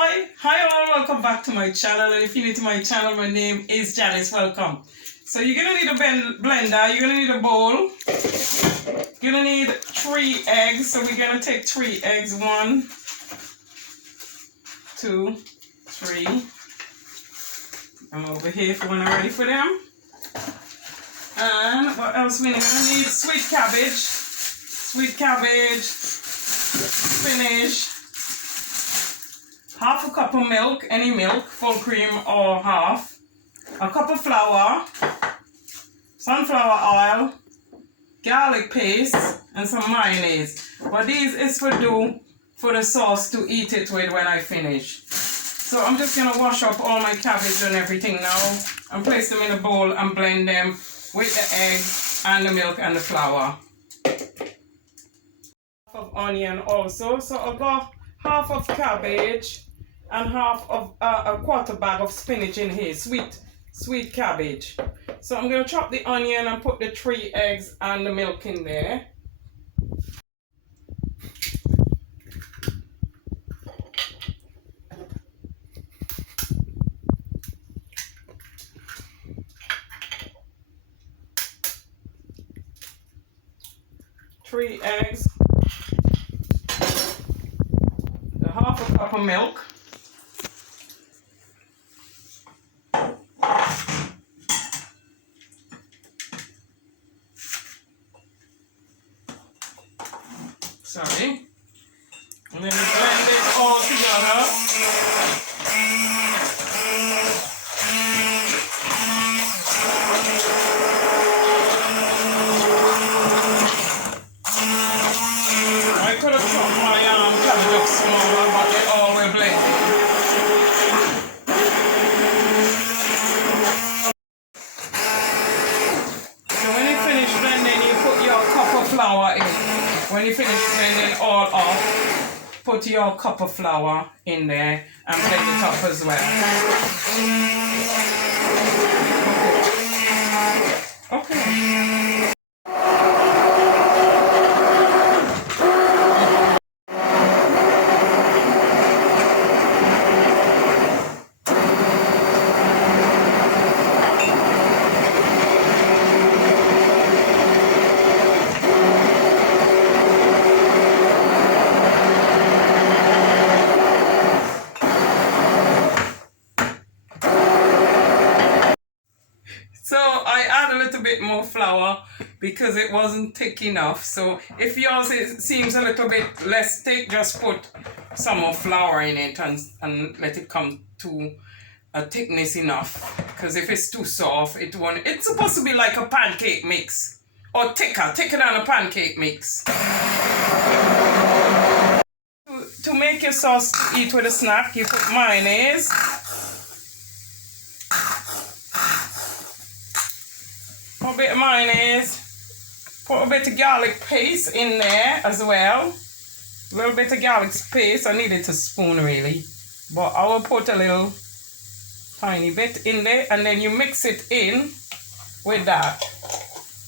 Hi all, welcome back to my channel. And if you're new to my channel, my name is Janice. Welcome. So you're gonna need a blender, you're gonna need a bowl, you're gonna need 3 eggs. So we're gonna take 3 eggs. 1, 2, 3. I'm over here for when I'm ready for them. And what else we're gonna need? Sweet cabbage, spinach. Half a cup of milk, any milk, full cream or half. A cup of flour, sunflower oil, garlic paste, and some mayonnaise. But these is for the sauce to eat it with when I finish. So I'm just gonna wash up all my cabbage and everything now and place them in a bowl and blend them with the egg and the milk and the flour. Half of onion also. So I'll go half of cabbage and half of a quarter bag of spinach in here, sweet cabbage. So I'm going to chop the onion and put the 3 eggs and the milk in there. Three eggs, the half a cup of milk, and then we blend it all together. I could have chopped my cabbage up smaller, but they all were blended. So when you finish blending, you put your cup of flour in. When you finish blending all off, put your cup of flour in there and blend it up as well. Okay. So I add a little bit more flour because it wasn't thick enough. So if yours seems a little bit less thick, just put some more flour in it and let it come to a thickness enough. Because if it's too soft, it won't. It's supposed to be like a pancake mix or thicker than a pancake mix. To make your sauce to eat with a snack, you put mayonnaise. Put a bit of mayonnaise, put a bit of garlic paste in there as well. A little bit of garlic paste. I needed a spoon really, but I will put a little tiny bit in there, and then you mix it in with that.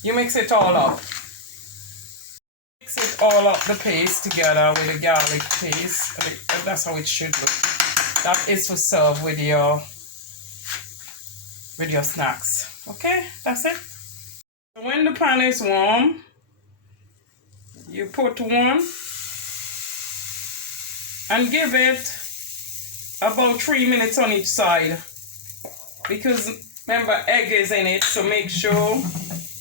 You mix it all up. Mix it all up, the paste together with the garlic paste. That's how it should look. That is for serve with your snacks. Okay, that's it. When the pan is warm, you put one and give it about 3 minutes on each side, because remember egg is in it, so make sure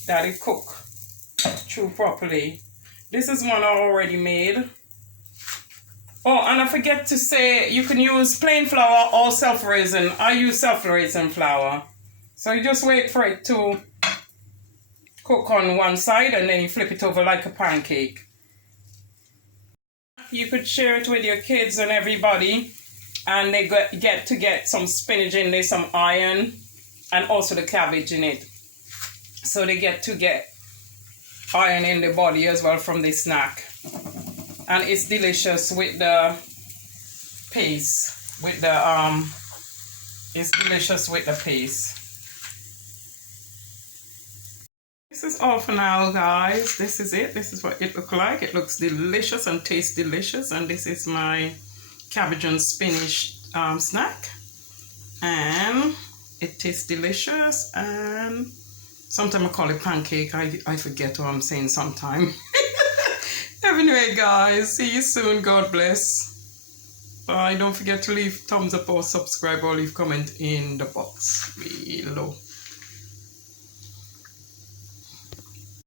that it cooks through properly. This is one I already made. Oh, and I forget to say, you can use plain flour or self-raising. I use self-raising flour. So you just wait for it to cook on one side and then you flip it over like a pancake. You could share it with your kids and everybody, and they get some spinach in there, some iron, and also the cabbage in it. So they get iron in the body as well from this snack. And it's delicious with the paste, it's delicious with the paste. This is all for now, guys. This is it. This is what it looks like. It looks delicious and tastes delicious. And this is my cabbage and spinach snack, and it tastes delicious. And sometimes I call it pancake. I forget what I'm saying sometime. Anyway, guys, see you soon. God bless. Bye. Don't forget to leave thumbs up or subscribe or leave comment in the box below.